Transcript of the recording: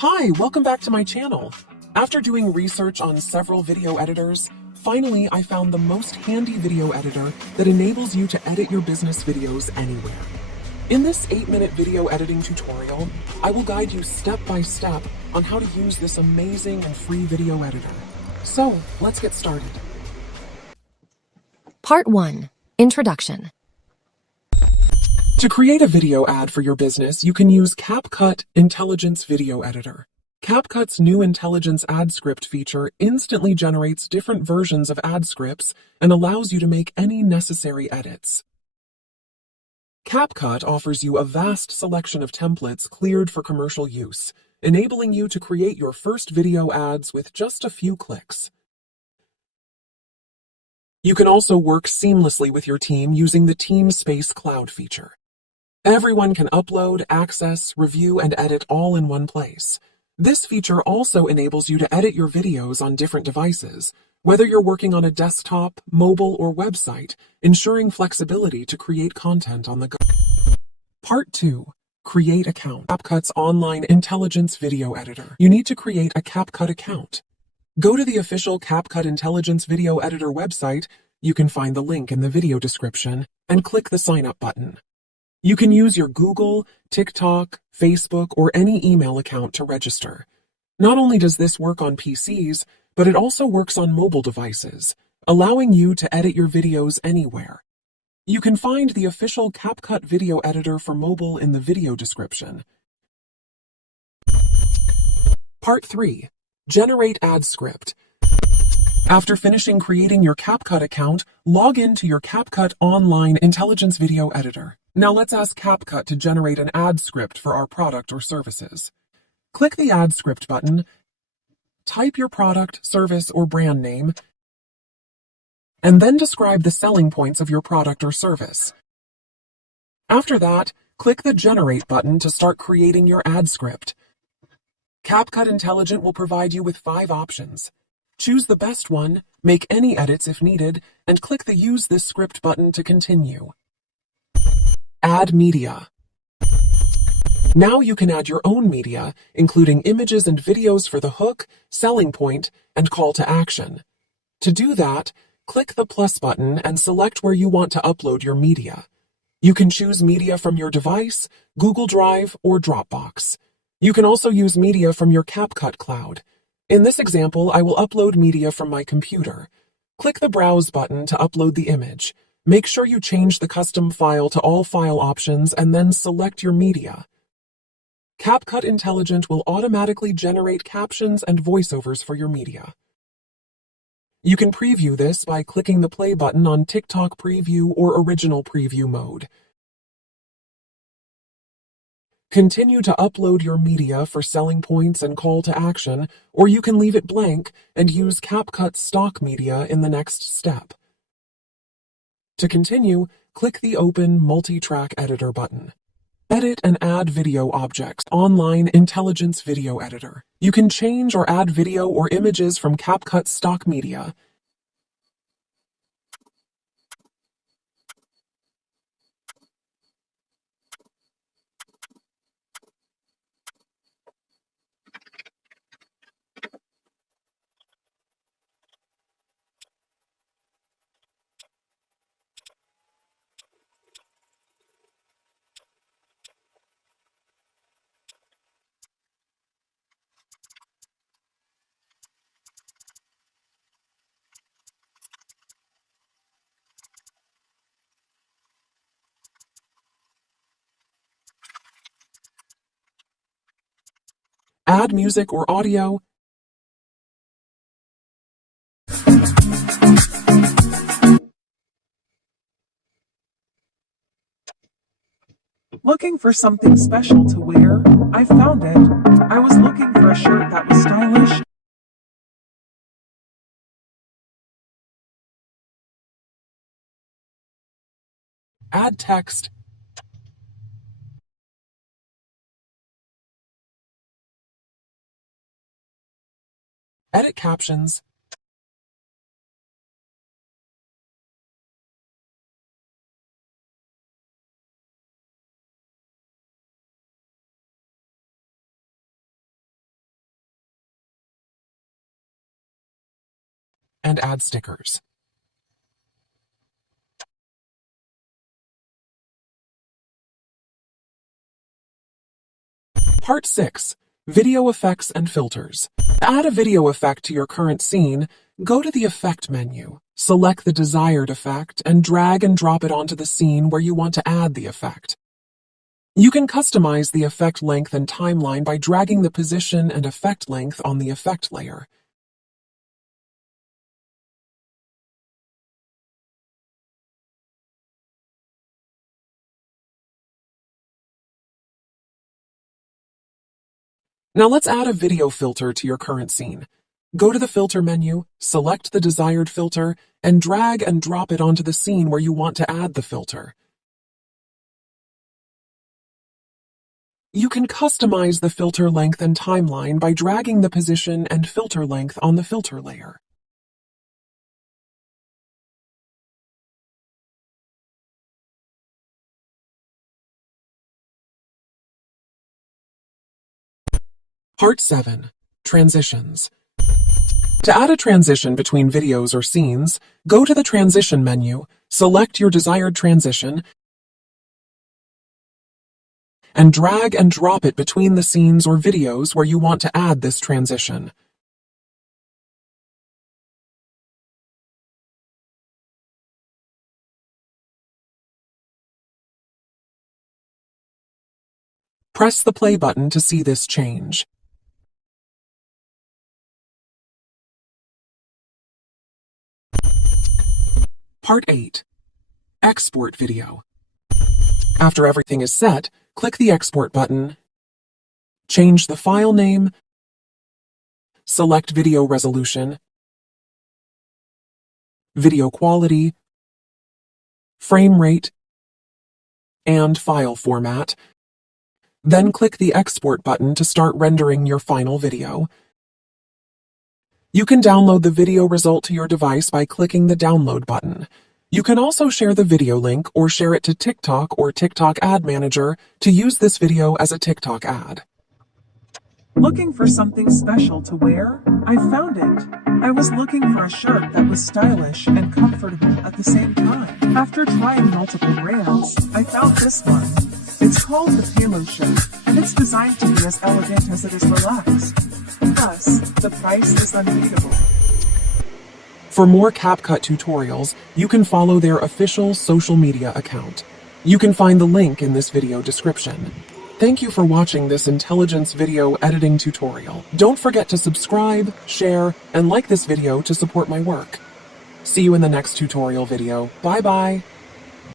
Hi, welcome back to my channel. After doing research on several video editors, finally I found the most handy video editor that enables you to edit your business videos anywhere. In this 8-minute video editing tutorial, I will guide you step by step on how to use this amazing and free video editor. So, let's get started. Part 1. Introduction. To create a video ad for your business, you can use CapCut Intelligence Video Editor. CapCut's new Intelligence Ad Script feature instantly generates different versions of ad scripts and allows you to make any necessary edits. CapCut offers you a vast selection of templates cleared for commercial use, enabling you to create your first video ads with just a few clicks. You can also work seamlessly with your team using the TeamSpace Cloud feature. Everyone can upload, access, review, and edit all in one place. This feature also enables you to edit your videos on different devices, whether you're working on a desktop, mobile, or website, ensuring flexibility to create content on the go. Part 2. Create account. CapCut's online intelligence video editor. You need to create a CapCut account. Go to the official CapCut Intelligence Video Editor website, you can find the link in the video description, and click the Sign Up button. You can use your Google, TikTok, Facebook, or any email account to register. Not only does this work on PCs, but it also works on mobile devices, allowing you to edit your videos anywhere. You can find the official CapCut video editor for mobile in the video description. Part 3. Generate ad script. After finishing creating your CapCut account, log into your CapCut Online Intelligence Video Editor. Now let's ask CapCut to generate an ad script for our product or services. Click the Ad Script button, type your product, service, or brand name, and then describe the selling points of your product or service. After that, click the Generate button to start creating your ad script. CapCut Intelligent will provide you with 5 options. Choose the best one, make any edits if needed, and click the Use this script button to continue. Add media. Now you can add your own media, including images and videos for the hook, selling point, and call to action. To do that, click the plus button and select where you want to upload your media. You can choose media from your device, Google Drive, or Dropbox. You can also use media from your CapCut Cloud. In this example, I will upload media from my computer. Click the Browse button to upload the image. Make sure you change the custom file to all file options and then select your media. CapCut Intelligent will automatically generate captions and voiceovers for your media. You can preview this by clicking the play button on TikTok Preview or Original Preview mode. Continue to upload your media for selling points and call to action, or you can leave it blank and use CapCut stock media in the next step. To continue, click the Open Multi-Track Editor button. Edit and add video objects. Online Intelligence Video Editor. You can change or add video or images from CapCut stock media. Add music or audio. Looking for something special to wear? I found it. I was looking for a shirt that was stylish. Add text. Edit captions. and add stickers. Part 6. Video Effects and Filters. To add a video effect to your current scene, go to the Effect menu, select the desired effect, and drag and drop it onto the scene where you want to add the effect. You can customize the effect length and timeline by dragging the position and effect length on the effect layer. Now let's add a video filter to your current scene. Go to the Filter menu, select the desired filter, and drag and drop it onto the scene where you want to add the filter. You can customize the filter length and timeline by dragging the position and filter length on the filter layer. Part 7. Transitions. To add a transition between videos or scenes, go to the Transition menu, select your desired transition, and drag and drop it between the scenes or videos where you want to add this transition. Press the play button to see this change. Part 8. Export video. After everything is set, click the Export button, change the file name, select video resolution, video quality, frame rate, and file format. Then click the Export button to start rendering your final video. You can download the video result to your device by clicking the Download button. You can also share the video link or share it to TikTok or TikTok Ad Manager to use this video as a TikTok ad. Looking for something special to wear? I found it. I was looking for a shirt that was stylish and comfortable at the same time. After trying multiple brands, I found this one. It's called the Palo shirt, and it's designed to be as elegant as it is relaxed. Plus, the price is unbeatable. For more CapCut tutorials, you can follow their official social media account. You can find the link in this video description. Thank you for watching this Intelligence video editing tutorial. Don't forget to subscribe, share, and like this video to support my work. See you in the next tutorial video. Bye bye!